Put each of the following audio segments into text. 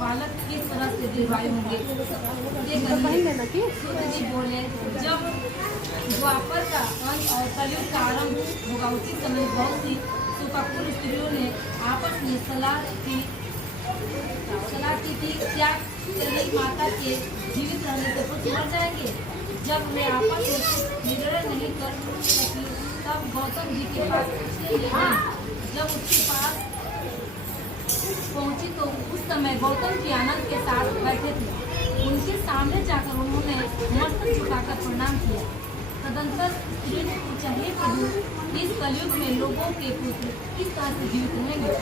बालक किस तरह से दीर्घायु होंगे। ये सूत जी बोले, जब द्वापर का अंत और कलयुग का आरंभ होगा उसी समय बहुत सी सुखपूर्ण स्त्रियों ने आपस में सलाह की कि क्या तेरी माता के जीवित रहने से कुछ मर जाएंगे। जब वे आपस में कुछ निर्णय नहीं कर सकी तब गौतम जी के पास जब उसके पास पहुंची तो उस समय गौतम जी आनंद के साथ बैठे थे। उनके सामने जाकर उन्होंने मस्तक झुकाकर प्रणाम किया। तदंतर स्त्री ने पूछा, हे प्रभु, इस कलयुग में लोगों के पुत्र किस तरह से जीवित रहेंगे,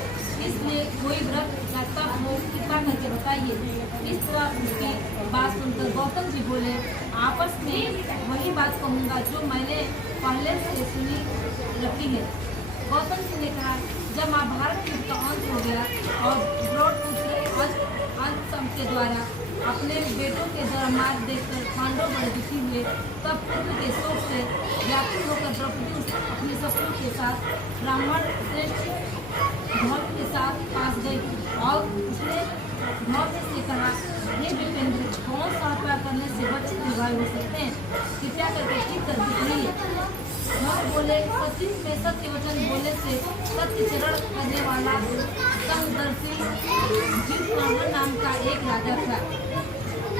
इसलिए कोई व्रत या तप हो कृपा करके बताइए। इस तरह उसकी बात सुनकर गौतम जी बोले, आपस में वही बात कहूँगा जो मैंने पहले से सुनी रखी है। गौतम जी ने कहा, जब महाभारत युद्ध का अंत हो गया और द्रौपदी अंत के द्वारा अपने बेटों के द्वारा मार देखकर पांडव बड़े दुखी हुए, तब पुत्र के शोक से व्याकुल होकर द्रौपदी अपने ससुर के साथ ब्राह्मण श्रेष्ठ धौम्य के साथ पास गई और उसने धौम्य से कहा, हे विपेंद्र, कौन सा उपाय करने से बच्चे दीर्घायु हो सकते हैं, कृपया करके ठीक कर दिखाइए। धौम्य बोले, सचिव में सत्य वचन बोले से सत्य चरण करने वाला समदर्शी जितवाहन नाम का एक राजा था।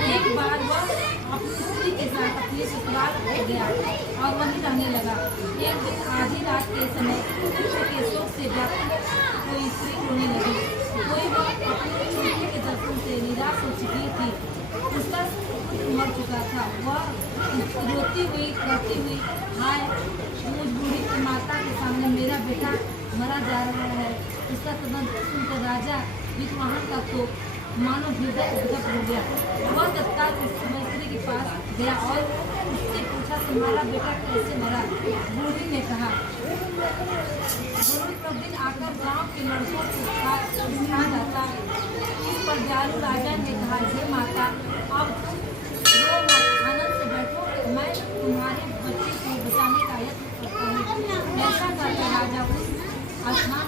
एक बार वह अपनी स्त्री के साथ अपने ससुराल गया और वहीं रहने लगा। एक दिन आधी रात के समय पुत्र के शोक से व्याकुल कोई स्त्री रोने लगी। कोई वह अपने पुत्र के दर्शन से निराश हो चुकी थी। उसका पुत्र मर चुका था। वह रोती हुई कहती हुई, हाय मुझ बूढ़ी की माता के सामने मेरा बेटा मरा जा रहा है। इसका तदंतर सुनकर राजा जितवाहन का तो मानो हृदय उद्गत हो गया। वह तत्काल उस स्त्री के पास गया और उससे पूछा, तुम्हारा बेटा कैसे मरा। बूढ़ी ने कहा, गुरु प्रतिदिन आकर गांव के लड़कों को खा जाता। इस पर दयालु राजा ने कहा, हे माता, अब रो मत, आनंद से बैठो, मैं तुम्हारे बच्चे को बचाने का यत्न करता हूँ। ऐसा करके राजा उस स्थान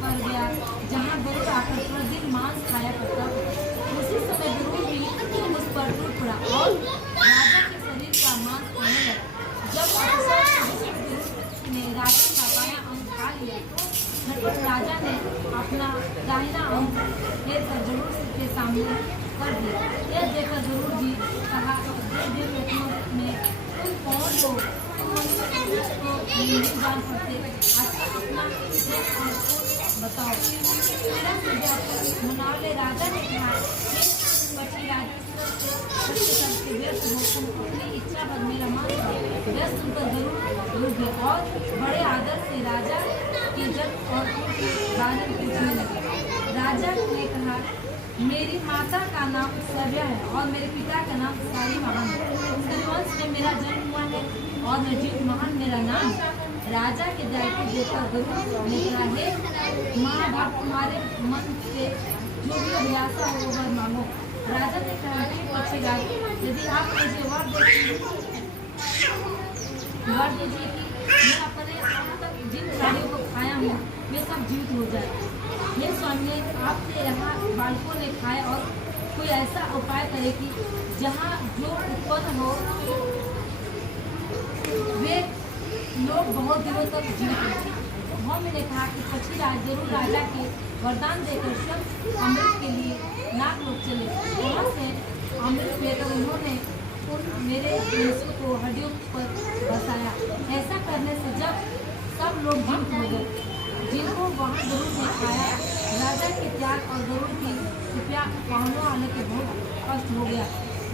पर गया जहाँ गरुड़ आकर प्रतिदिन मांस खाया करता था। उसी समय गरुड़ भी उस पर टूट पड़ा और राजा के शरीर का मांस खाने लगा। जब अफसर ने राजा का बायां अंग खा लिया तो झटपट राजा ने अपना दाहिना अंग फेर कर गरुड़ के सामने कर दिया। यह देखकर गरुड़ जी कहा, में तुम कौन हो, तुम नहीं जान सकते, अपना बताओ। मनावले राजा ने कहा, व्यस्त हो, तुम अपनी इच्छा पर मेरा मान व्यस्त होकर जरूर गए और बड़े आदर से राजा की जब और उनके बारे में पूछने लगे। राजा ने कहा, मेरी माता का नाम सव्या है और मेरे पिता का नाम शालिवाहन है। सूर्यवंश में मेरा जन्म हुआ है और मैं जितवाहन मेरा नाम। राजा के दया को देखकर गरुड़ ने कहा, हे माँ बाप, तुम्हारे मन से जो भी अभिलाषा हो वह मांगो। राजा ने कहा, ठीक अच्छी बात, यदि आप मुझे वर दीजिए कि मैं अपने अब तक जिन प्राणियों को खाया हूँ वे सब जीवित हो जाए। ये स्वामी, आपके यहाँ बालकों ने खाए और कोई ऐसा उपाय करे कि जहाँ जो उत्पन्न हो वे लोग बहुत दिनों तक जीवित रहे। धौम्य ने कहा कि पक्षीराज जरूर राजा के वरदान देकर स्वयं अमृत के लिए नाग लोग चले। वहाँ से अमृत लेकर उन्होंने मेरे मनुष्य को हड्डियों पर बसाया। ऐसा करने से जब सब लोग जीवित हो गए जिनको वहाँ गरुड़ ने खाया, राजा के त्याग और गरुड़ की कृपया पाहुनों आने के बहुत कष्ट हो गया।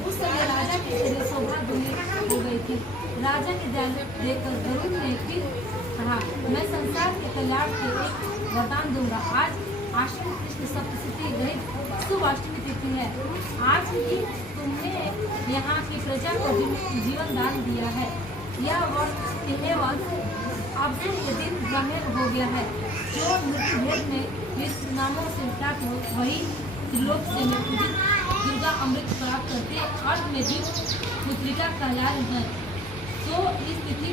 उस समय राजा के शरीर शोभा दुनी हो गई थी। राजा के दया देखकर गरुड़ ने फिर कहा, मैं संसार के कल्याण के एक वरदान दूंगा। आज आश्विन कृष्ण सप्तशती गई शुभ अष्टमी तिथि है। आज ही तुमने यहाँ की प्रजा को जीवन दान दिया है। यह वर्ष अब से ये दिन जाहिर हो गया है। जो मृत्युभेद में इस नामों से प्राप्त हो वही त्रिलोक से मृत्युजित दुर्गा अमृत प्राप्त करते अर्थ में जीव पुत्रिका कहलाए हैं। तो इस तिथि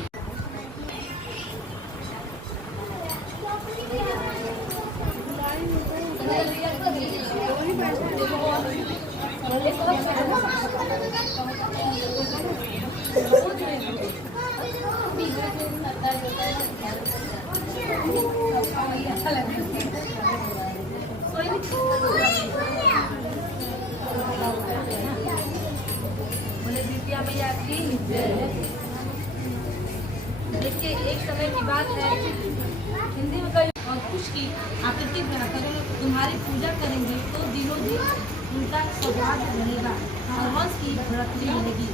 देखिए एक समय की बात है, हिंदी में कई और कुछ की आकृति बनाकर तुम्हारी पूजा करेंगे तो दिनों दिन उनका सौभाग्य रहेगा और वंश की बढ़ती रहेगी।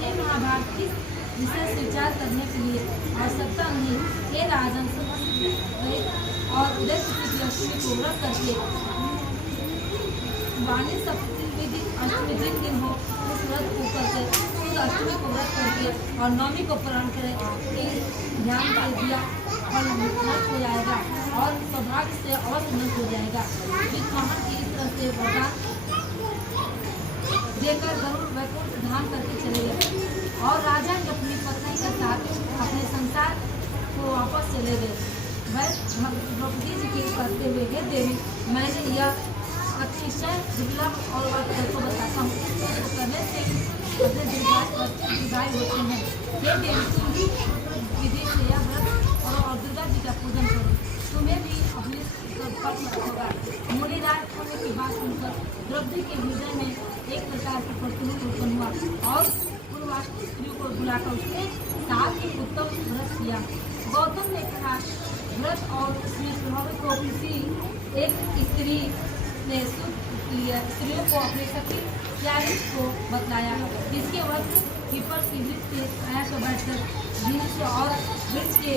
हे महाभारत, इस विषय से विचार करने के लिए आवश्यकता नहीं। हे राजन, और उदय तिथि अष्टमी को व्रत करके वाणी सप्तमी दिन अष्टमी जिन दिन हो उस व्रत को करके उस अष्टमी को व्रत करके और नवमी को पूर्ण करें, ध्यान से दिया फल नष्ट हो जाएगा और सौभाग्य से अवश्य नष्ट हो जाएगा। जिस महान की इस तरह से वरदान देकर गरुड़ वैकुंठ धाम करके चले गए और राजा ने अपनी पत्नी के साथ अपने संसार को वापस चले गए। वह द्रौपदी जी के कहते हुए, हे देवी, मैंने यह अतिशय दुर्लभ और आपको बताता हूँ, इसको करने से अपने दीर्घायु होते हैं। हे देवी, तुम भी विधि से यह व्रत और दुर्गा जी का पूजन करो, तुम्हें भी अपने फल होगा। मुनिराज होने की बात सुनकर द्रौपदी के हृदय में एक प्रकार की प्रसन्नता उत्पन्न हुआ और पूर्वाश्रमी स्त्रियों को बुलाकर उसने साथ ही उत्तम व्रत किया। गौतम ने कहा, व्रत और उसमें प्रभावित को किसी एक स्त्री ने स्त्रियों को अपने सखी प्यारी को बतलाया। इसके वक्त पीपल की वृक्ष के छाया पर बैठकर वृक्ष और वृक्ष के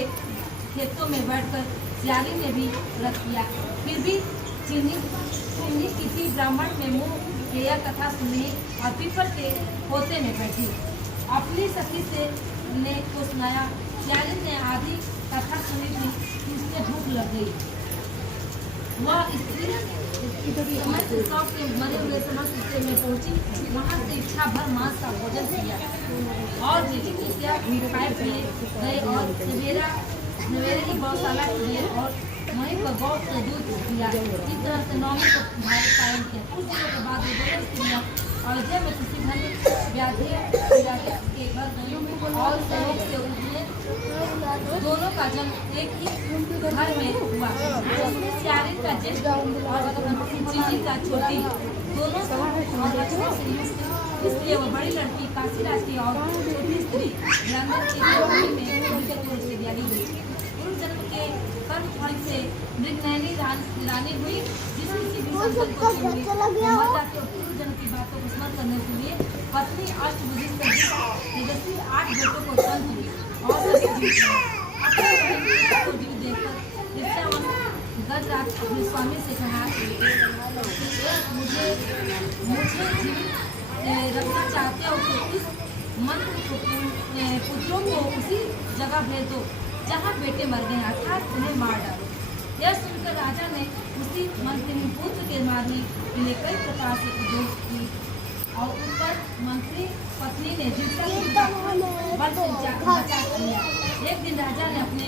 खेतों में बैठकर प्यारी ने भी व्रत किया। फिर भी चिन्ही किसी ब्राह्मण में मुँह यह कथा सुनी और पीपल के पोते में बैठी अपनी सखी से ने को सुनाया। प्यारी ने आधी कथा सुनी थी कि उससे भूख लग गई। वह स्त्री शौक के मरे हुए समस्त हिस्से में पहुंची, वहां से इच्छा भर मांस का भोजन किया और खाए पिए गए और सवेरे ही गौशाला किए और वहीं पर गौ से दूध पिया। इस तरह से नौमी को भारत पालन किया। कुछ दिनों के बाद दोनों स्त्रियाँ अयोध्या में किसी घर व्याधि के घर गई और सहयोग से उठने दोनों का जन्म एक ही घर में हुआ, जिसमें प्यारी का ज्येष्ठ और चीनी का छोटी दोनों इसलिए वो बड़ी लड़की काशीराज की और छोटी स्त्री लंदन की दियाली हुई। पूर्व जन्म के कर्म फल से मृगनयनी रानी हुई, जिस किसी भी संकट को माता के पूर्व जन्म की बातों को स्मरण करने के लिए पत्नी अष्टभुजी तेजस्वी 8 बेटों को उत्पन्न हुई और देखकर गजराज अपने स्वामी से कहा, मुझे रखना चाहते हो तो इस मंत्र पुत्रों को उसी जगह भेज दो जहाँ बेटे मर गए, अर्थात उन्हें मार डालो। यह सुनकर राजा ने उसी मंत्री पुत्र के मारने के लिए कई प्रकार से उद्योग की और उन पर मंत्री पत्नी ने बचा किया। एक दिन राजा ने अपने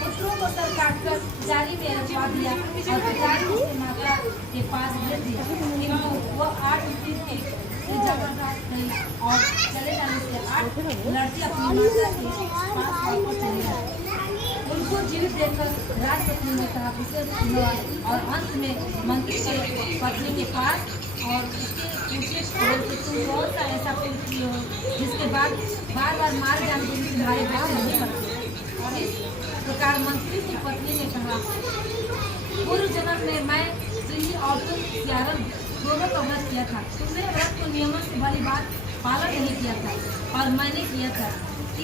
पुत्रों को सर काटकर जाली में रखवा दिया और पिताजी उसके माता के पास भेज दिया, किंतु वह 8 दिन की जगह गई और चले जाने से 8 लड़की अपनी माता के पास वापस चली गई। उनको जीवित देखकर राजपत्नी ने कहा उसे हुआ और अंत में मंत्री के पत्नी के पास और उसके पूछे कि तुम कौन सा ऐसा पुरुष किए हो जिसके बाद बार बार मार जाने के तुम्हारे बात नहीं करते। और इस प्रकार मंत्री की पत्नी ने कहा, पूर्व जन्म में मैं सिंह और तुम प्यारन दोनों का व्रत किया था। तुमने व्रत को नियमों से भली बात पालन नहीं किया था और मैंने किया था।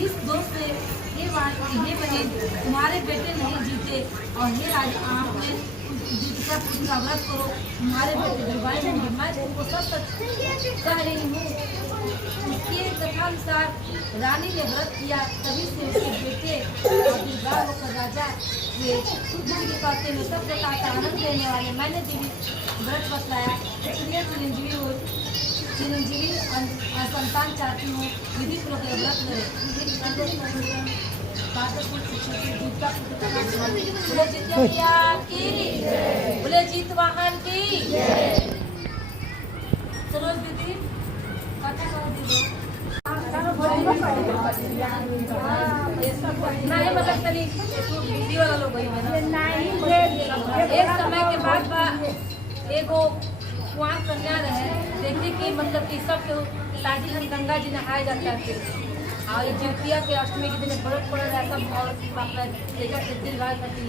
इस दोष से हे बहन, तुम्हारे बेटे नहीं जीते और हे राजा आपने जीतकर उनका व्रत करो, तुम्हारे बेटे दुर्भाग्य होंगे। मैं तुमको सब सच कह रही हूँ। इसके कथानुसार रानी ने व्रत किया, तभी से उसके बेटे विवाह होकर राजा हुए। शुद्ध के कहते हैं सब प्रकार का आनंद लेने वाले मैंने देवी व्रत बतलाया, इसलिए चिरंजीवी संतान चाहती हूँ, विधि पूर्वक व्रत करें। बोले जीत वाहन की चलो दीदी कथा करो दीदी। नहीं मतलब तनी दीदी वाला लोग एक समय के बाद एगो कुआं कन्या रहे, देखी कि मतलब कि सब शादी में गंगा जी नहाए जाता है। और जितिया के अष्टमी के दिन बड़े बड़े रहता और अपना देखा के दिल गाय करती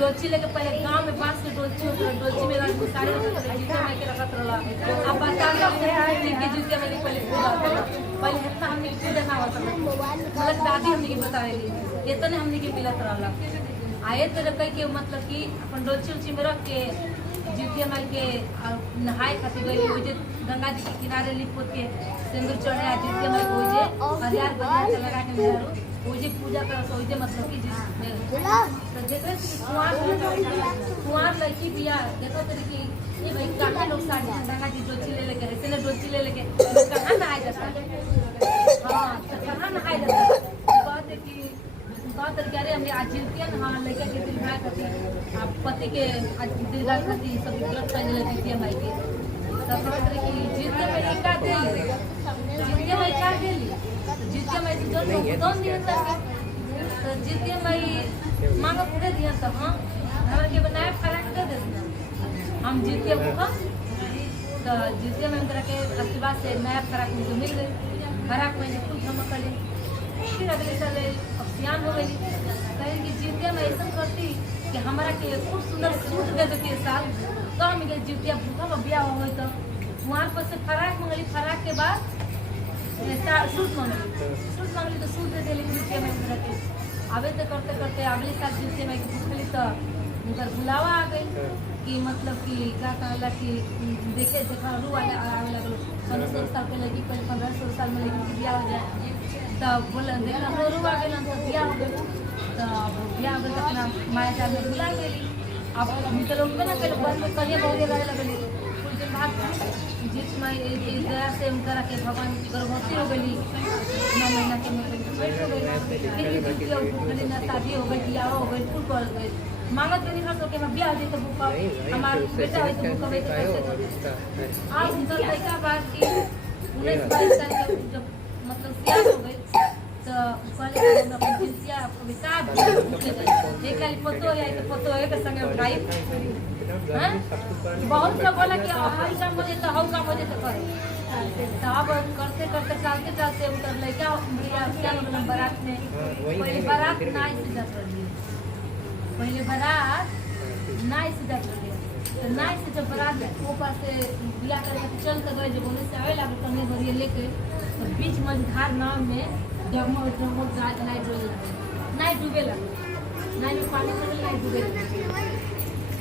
डोलची लेके पहले गांव में बांस के डोलची होता है, डोलची में गाय सारे होते थे, जितिया में के रखत रहला। अब बता लो कि जितिया में पहले पूजा होता पहले इतना हमने पूजा ना होता मतलब दादी हमने के बतावेली इतने हमने के मिलत रहला। आए तो कई के मतलब कि अपन डोलची उलची में रख के जितिया माई के नहाए खातिर गई हो जे गंगा जी के किनारे लिप पोत के सिंदूर चढ़े आ जितिया माई को जे हजार बजा लगा के मेहरू वो जे पूजा कर तो जे मतलब कि तो देखो कुंवार लड़की बिया देखो तो कि ये भाई काका लोग साड़ी गंगा जी डोलची ले लेके ऐसे ने डोलची ले लेके कहां नहाए जाता हां तो कहां नहाए जाता बात है कि बात क्या रे हमने आज जितिया हां लेके के दिल भाई खातिर आप पति के आज दिल भाई खातिर सब व्रत कर ले जितिया माई के तब बात है कि जितिया में का दे जितिया में का दे जितिया में जो दोन दिन तक तो जितिया में मांग पूरे दिया तो हां हमरा के बनाए फराक दे देना हम जितिया भूखा तो जितिया में हमरा के आशीर्वाद से नया फराक मुझे मिल गई फराक में खूब धमक ले फिर अगले साल अभियान हो गई कहीं कि जितिया में ऐसा करती कि हमारा के खूब सुंदर सूट दे देती साल तो हम जितिया भूखा में ब्याह हो गई तो वहाँ पर से फराक मंगली फराक के बाद सूट मंगली तो सूट दे दिली जितिया में के आवे तो करते करते अगले साल जितिया में भूखली तो उनका बुलावा आ गई कि मतलब कि क्या कहला कि देखे देखा रू वाले आवे लगलो 16 साल के लड़की पहले 15-16 साल में लड़की ब्याह हो जाए तब बोला देखा रू आ गए तो ब्याह हो गए तो ब्याह हो गए तो अपना माया जाल में बुला गेली अब हम तो लोग ना कल बस में करिए बहुत रहे लगली कुछ दिन बाद जिस में दया से उनका के भगवान गर्भवती हो गई 9 महीना के मतलब पेट हो गई फिर भी जितिया भूखली ना शादी हो गई ब्याह हो गई फूल पड़ गई मांगत नहीं हर तो के मैं ब्याह दे तो भूखा हमार बेटा है तो भूखा तो कैसे आज उनका लड़का बात की 19-22 साल के जब मतलब ब्याह हो गई तो कहले हम अपन जितिया विकास एक खाली पतो है के संगे उठाई हां बहुत लोग बोला कि हर काम मुझे तो हम काम मुझे तो करे तब करते करते चलते चलते उधर लड़का बिया क्या लोग बारात में पहले बारात नाई से जात रही पहले बारात नाई से जात रही तो नाई से जब बारात ऊपर से बिया करके चल के गए जब बोले से आवे लगे कने भरिए लेके तो बीच मझधार नाव में जगमग नाई डूबे लगे नाई में पानी में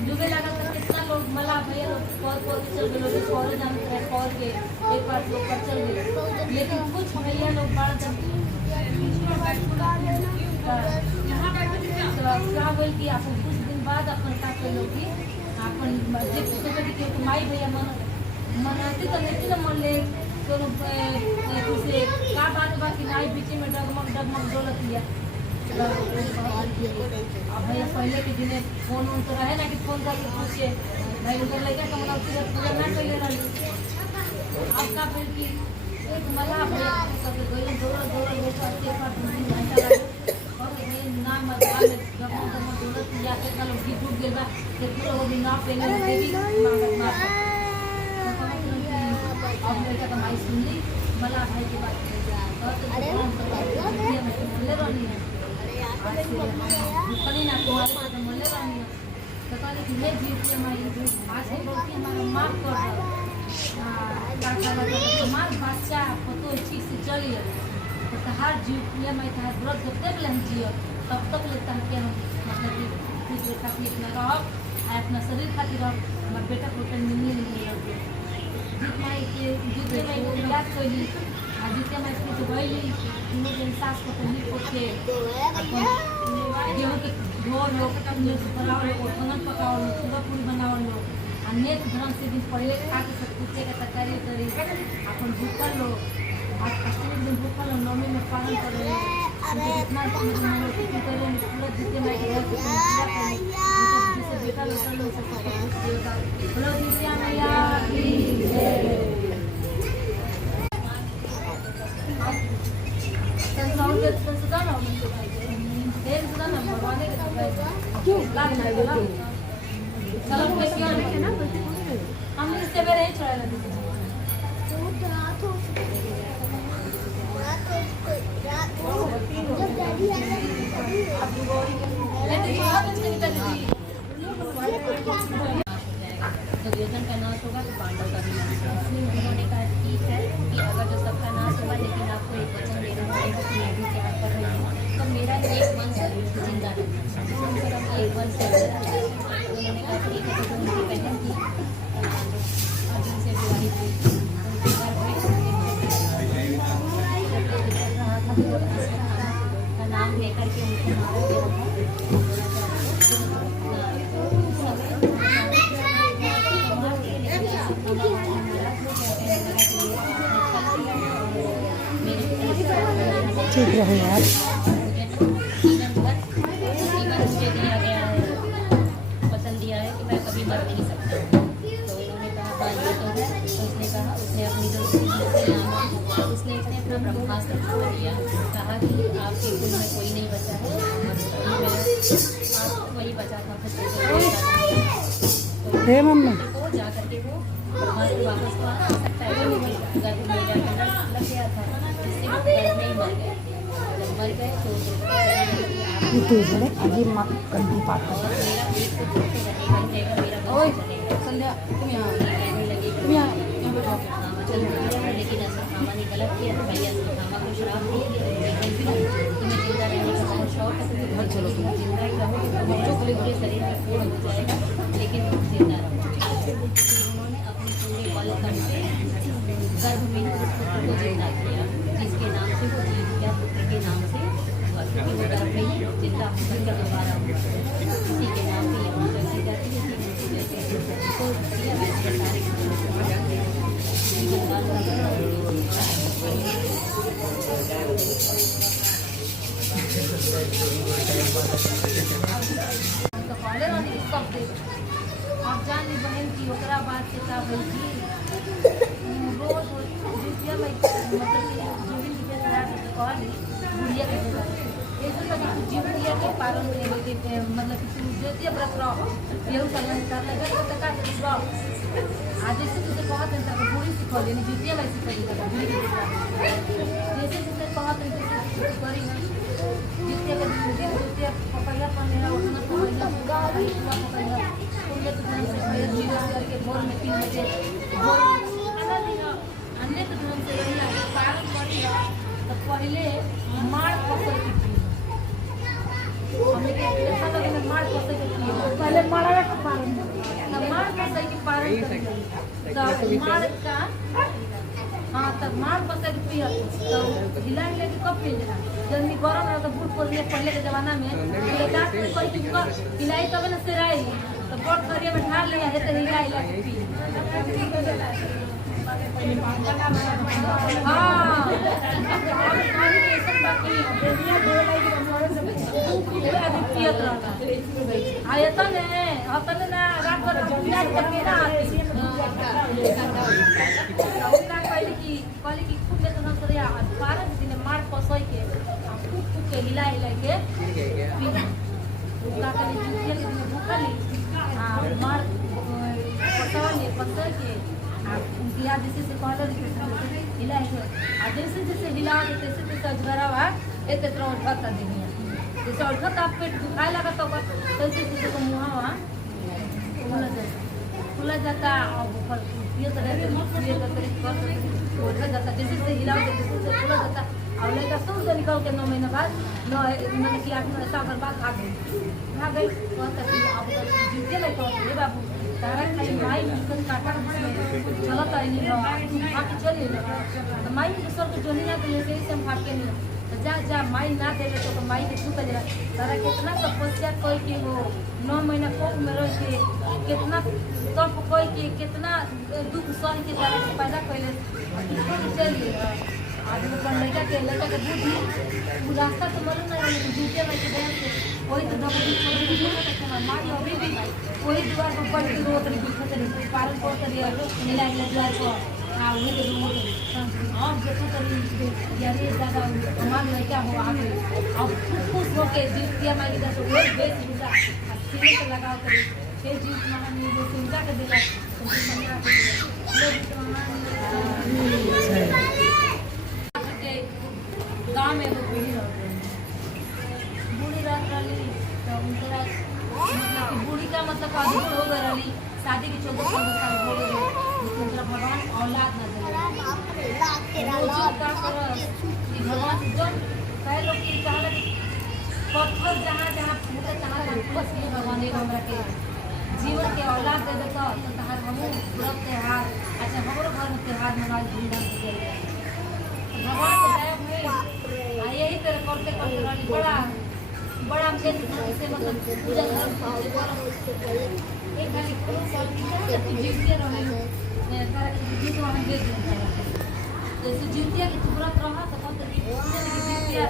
डूबे लगा तो कितना लोग मला भैया पौर चल गए लोग पौर जाने रहे पौर के एक बार लोग पर चल गए लेकिन कुछ भैया लोग बाढ़ क्या बोल कि आप कुछ दिन बाद अपन का कह कि अपन जब माई भैया मनाती तो नहीं तो मन ले तो से का बात कि नाई बीच में डगमग डोलत लिया अब भैया पहले के दिन फोन तो रहे ना कि फोन करके पूछे भाई उधर लेके तो मतलब पूरा ना कर ले अब का फिर कि एक मला भैया सब गई दौड़ लेकर के पर 2 घंटा लगे और ये नाम मत डगमग डोलत लिया के कल भी डूब गया कि पूरा वो दिन ना पहले देवी मांगत ना अब लड़का तो माई सुन ली मला भाई की बात और तो बोले रानी है कहीं ना तुम्हारे पास बोले रानी है तो कहले कि ये जीत माई आज के लोग की हमारा माफ कर हमार बच्चा फोटो ठीक से चलिए तो हर जीव ये मैं था व्रत जब तक ले जियो तब तक लेता है कि हम मतलब कि कुछ खातिर अपना रहो अपना शरीर खातिर रहो हमारे बेटा को मिलने नहीं लगे जितने मैं वो याद कर ली जितने मैं इसमें तो गई तीनों दिन सास को पहली पोते गेहूँ के धो लो बनाओ लो खाना पकाओ लो सुबह पूरी बनाओ लो अनेक धर्म से दिन पहले खा के सब कुत्ते का तरकारी करी अपन भूखल लो आज अष्टमी दिन भूखल लो नवमी में पालन कर लो जितना करें पूरा जितने मैं जैसे बेटा लोग बोलो जितिया मैया हम इससे बेरे चढ़ा दुर्योधन का नाश होगा तो पांडव का भी नाश होगा। इसलिए उन्होंने कहा ठीक है कि अगर जो सबका नाश होगा लेकिन आपको एक वचन देना पड़ेगा कि मैं भी क्या कर रही हूँ, तो मेरा एक वंश जिंदा रहना चाहिए, हम एक वंश उन्होंने कहा ठीक है। तो उनकी बहन थी अर्जुन से विवाहित हुई, उनके घर में का नाम लेकर के उनको मारा गया था। ठीक रहे यार। मुझे दिया गया है, वचन दिया है कि मैं कभी मर नहीं सकता। तो उन्होंने कहा हाँ ये तो है। तो उसने कहा, उसने अपनी जो उसने अपना ब्रह्मास्त्र छोड़ दिया, कहा कि आपके कुल में कोई नहीं बचा है, आपको वही बचा था। हे मम्मी तो जा करके वो ब्रह्मास्त्र वापस तो आ सकता है, गर्भ में जाकर लग गया था, जिससे वो गर्भ में ही मर गए। जब मर गए तो तू बड़े अभी माँ कंटी पाता मेरा एक तो रहेगा मेरा संध्या तुम यहाँ लेकिन अश्वत्थामा ने गलत किया तो भैया अश्वत्थामा को श्राप दिए कि तुम्हें जिंदा रहने का बहुत शौक है, तुम्हें घर चलो, तुम जिंदा ही रहो, बच्चों को लेकर शरीर में पूर्ण हो जाएगा लेकिन तुम जिंदा रहो। उन्होंने अपनी पूरे बल करके गर्भ में उस पुत्र को जिंदा किया, जिसके नाम से वो जीव किया, पुत्र के नाम से, क्योंकि वो गर्भ में ही जिंदा होकर के दोबारा हुआ, उसी के नाम से यहाँ रखी जाती है। तो सारे और जानी बहन की ओकरा बात से का भई की रोज जितिया में मतलब जीवन के रात के कहली बुढ़िया के ऐसे तो जीवनिया के पालन में मतलब कि जितिया व्रत रहो ये कल्याण कर लगे तो का रहो आज जैसे तुझे बहुत दिन तक बुढ़ी सिखा लेनी जितिया में सिखा दी जैसे तुझे बहुत दिन तक करी जितिया के जितिया पकड़िया पर मेरा उतना पकड़िया पकड़िया तुमने तो धर्म से पहले जीवन करके भोर में 3 बजे भोर अन्य तो धर्म से रही पालन करी तो पहले माड़ पकड़ की हमें ऐसा लगे ना माड़ पकड़ के पहले माड़ा का पालन तब माड़ पकड़ के पालन तब माड़ का हाँ तब माड़ पकड़ के पिया तो हिला हिला के कब पी लेना जब मी गरम रहा तो बूढ़ पहले के जमाना में दांत में कोई हिलाई तब ना सिराई तो बहुत करिए में ढाल लिया है तो हिला हिला के पी हाँ आयतन है अपन ना रात भर प्याज करके ना कहली कि खूब में तो हम सरिया 12 दिन मार पसोई के खूब के हिला हिला के उसका कली जुतिया के दिन भूखली मार पसोई के उनकी याद जैसे कहलो हिला है जैसे जैसे हिला तैसे तैसे अजगरावा एक तरह उठता दुनिया जैसे उठता आप पेट दुखाए लगा तो तैसे तैसे को मुँह खुला जाता और ऊपर ये तरह से उठा जाता जैसे से हिला जैसे से खुला जाता और लेकर सब से निकल के 9 महीने बाद मैंने कि 8 महीने बाद भाग गई जीते नहीं तो ये बाबू तारा खाली माई निकल काटा चलो तो नहीं भाग चलिए तो माई दूसर को जो नहीं आते जैसे ही हम भाग के नहीं तो जा माई ना दे तो माई के छू कर तारा कितना तपस्या कोई के वो 9 महीना कोख में रह के कितना तप कोई के कितना दुख सह के तारा के पैदा कैले चलिए आदमी पर लड़का के बुद्धि रास्ता तो मालूम नहीं जीते में के बहन से वही तो डॉक्टर माई अभी भी वही द्वार पर पड़ के रोत रही दिखत रही पालन करते रही मिला के द्वार पर हाँ वही तो रोत रही अब देखो करी यार ये ज़्यादा हमारा लड़का हो आगे अब खुश होके जीतिया माई के 10 रुपये बेच दूँगा सीने से लगाओ करी फिर जीत महानी जो सुविधा के दिला गाँव गाँव में एगो बूढ़ी रहत रही। बूढ़ी रहत रही तो उनका मतलब कि बूढ़ी का मतलब का बूढ़ हो गई रही, शादी की 14-15 साल हो गए, लेकिन उनका भगवान औलाद न दिले। रोजी का करस कि भगवान जब कहे लोग कि कहला कि पत्थर जहाँ जहाँ फूटे तहाँ तहाँ फंस के भगवान एगो हमरा के जीवन के औलाद दे देता तो तहार हमहू व्रत त्योहार अच्छा हमारो घर में त्योहार मनाल धूमधाम से चले भगवान के दया भइल। आ यही तरह करते करते रही बड़ा से मतलब पूजा धर्म एक खाली जीवते रहे जीत वहाँ दे जैसे जीवतिया की तू व्रत रहा तो कब तक जीवतिया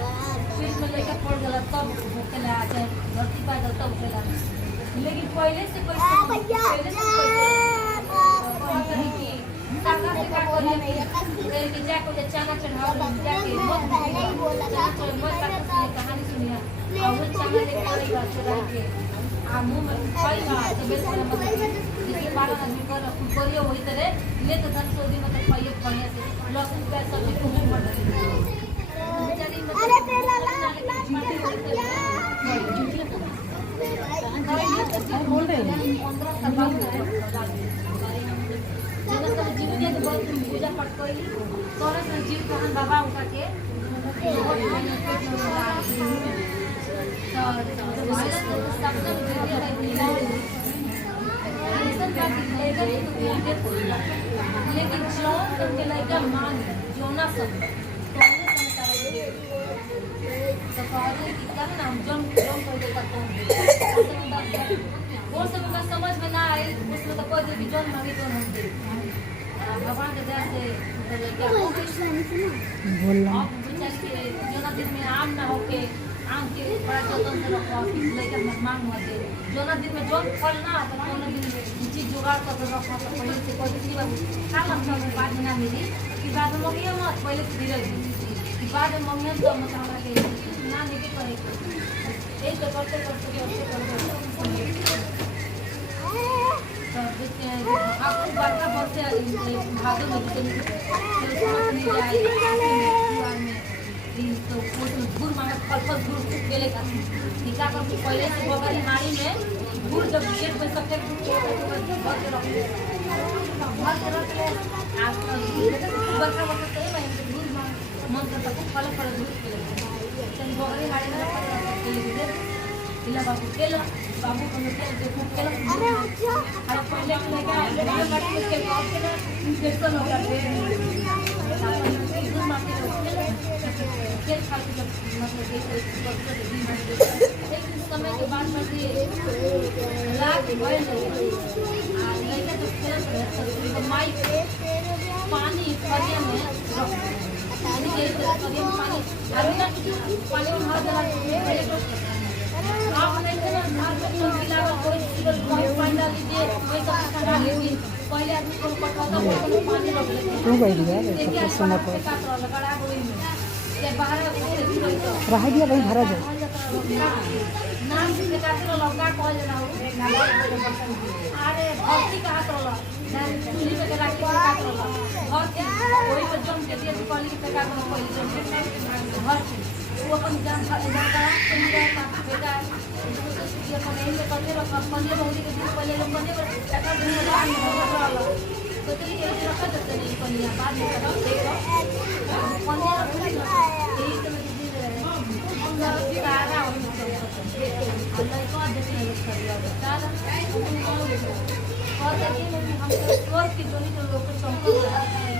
पेट में लेकर पड़ गया तब भूखेला चाहे धरती पाए तब उठेला, लेकिन पहले से कोई साका से का करिए कि जाके जे चना चढ़ाओ जाके मत कहानी सुनिए और वो चना लेके आई बात चढ़ा के आ मुंह में खाई बा तो बेस में जिसके बारे में आदमी कर करिए वही तरह ले तो 10 दिन मतलब खाइए बढ़िया से लहसुन प्याज सब्जी को मुंह मत बेचारी अरे तेरा ला बोल रहे हैं जीवतिया के बहुत पूजा पाठ करी तोरा से जीव कहन बाबा उठा के लेकिन जौन के लड़का मान जोना सब तो कहले कि क्या नाम जौन पहले का वो सब का समझ में ना आए उसमें तो कोई भी जौन मांगे तो हम दे भगवान के दया से क्या बोलना बेचारी के जोना दिन में आम ना होके आम के बड़ा जतन से रखो लेकर मेहमान मत दे जोना दिन में जौन फल ना तो कोनो दिन चीज जुगाड़ कर रखो तो पहले से कोई किसी बात का मतलब में बाद में ना मिली कि बाद में मंगिया मत पहले से धीरे कि बाद में मंगिया तो मतलब हमरा के ना लेके करे एक तो करते तो देखते हैं आपको बात बोलते हैं भादों में तो गुड़ मांगा फल गुड़ खेलेगा टीका कर पहले से बगल मारी में गुड़ जब खेत में सबके भर के रख बरका गुड़ मन करता फल गुड़ खेलेगा बगल मारी में बाबू केला बाबू को देखो केला अरे पहले लेके इन्फेक्शन हो गया खेल खा के मतलब एक समय के बाद रात भर लड़का जब खेल माई पानी फरिया में पानी में भर देना आप नहीं पहले आदमी को पानी रख लेते रह दिया भाई भरा जाए नाम से लौका कह देना अरे भक्ति कहा तो चूल्ही पे राखी भक्ति वही पर जम के दिए कहली कि बेटा को पहले घर वो अपन जानकार बेटा ये अपन यहीं पे करते रखा पन्ने बहुरी के दिन पहले लोग पन्ने पर टका देने वाला तो चलिए ये रखा जाते नहीं पन्ने बाद में रख देगा पन्ने रख देगा यही तो मैं दीदी रहे हम सारा और अल्लाह को देते हैं करिया सारा और देखिए हम स्वर्ग की जोनी जो लोग चमकता है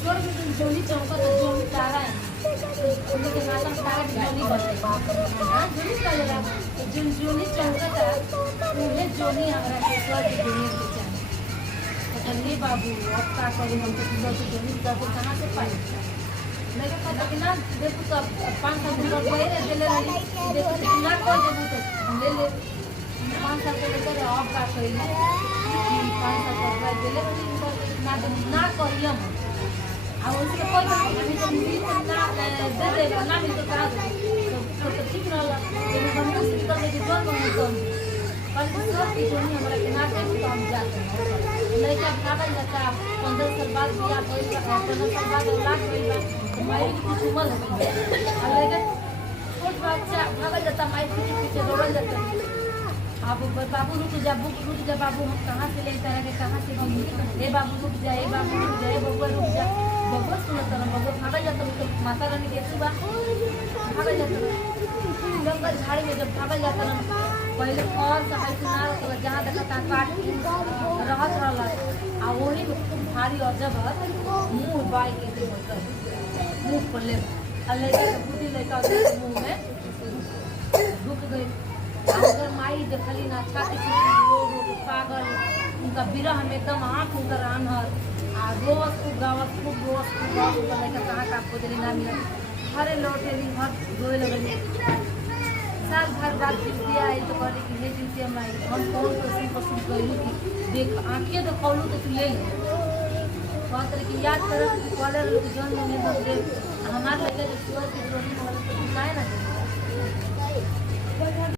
स्वर्ग की जोनी चमकता है जोनी तारा है उनके नाम तारा की जोनी बनती है हां जोनी करेगा जोनी चमकता है उन्हें जोनी हमारा स्वर्ग की दुनिया में चाहिए तो चलिए बाबू अब क्या करें हम तो जोनी तो कहां से पाए लेकिन पता कि ना देखो तो 5 साल तक पहले दिले रही देखो ना कोई देबो तो ले ले 5 साल के लेकर अब का कोई 5 साल तक दिले ना करिए हम और उसके कोई नहीं तो ना दे ना मिल तो कहा तो ठीक रहला लेकिन हम तो सीधा में जो हम तो कल सब की जोनी हमारा के ना देख तो हम जाते हैं लड़का भागल जाता 15 साल बाद बियाह भइल बा 15 साल बाद औलाद भइल बा तो माई की कुछ उम्र हो गई और लड़का छोट बच्चा भागल जाता माई पीछे पीछे दौड़ल जाता अब बाबू रुक जा बाबू हम कहाँ से ले तरह के कहाँ से हम हे बाबू रुक जा हे बाबू रुक जा हे बबुआ रुक जा बबुआ सुनत रह बबुआ भागल जाता तो माता रानी के बा भागल जाता जंगल झाड़ी में जब भागल जाता ना पहले कौन सा है सुना तो जहाँ देखा काट रहत रहल आ वही में खूब भारी और जबर मुँह बाई के दे मुँह पर ले लड़का के बुद्धि लड़का मुँह में रुक गई अगर माई देखली ना छाती रो रो पागल उनका विरह में एकदम आँख उनका रानहर आ रोवत खूब गावत खूब रोवत खूब गावत उनका लड़का कहाँ का खोजली ना मिलल घरे लौटेली घर रोए लगली साल भर बाद जितिया आई तो कहली कि हे जितिया माई हम कौन क्वेश्चन पसंद कैलू कि देख आँखें तो खोलू तो तू ले कहत रही कि याद कर कॉलर लोग जन्म में दे हमारे लगे जो सुअर की जोड़ी काहे ना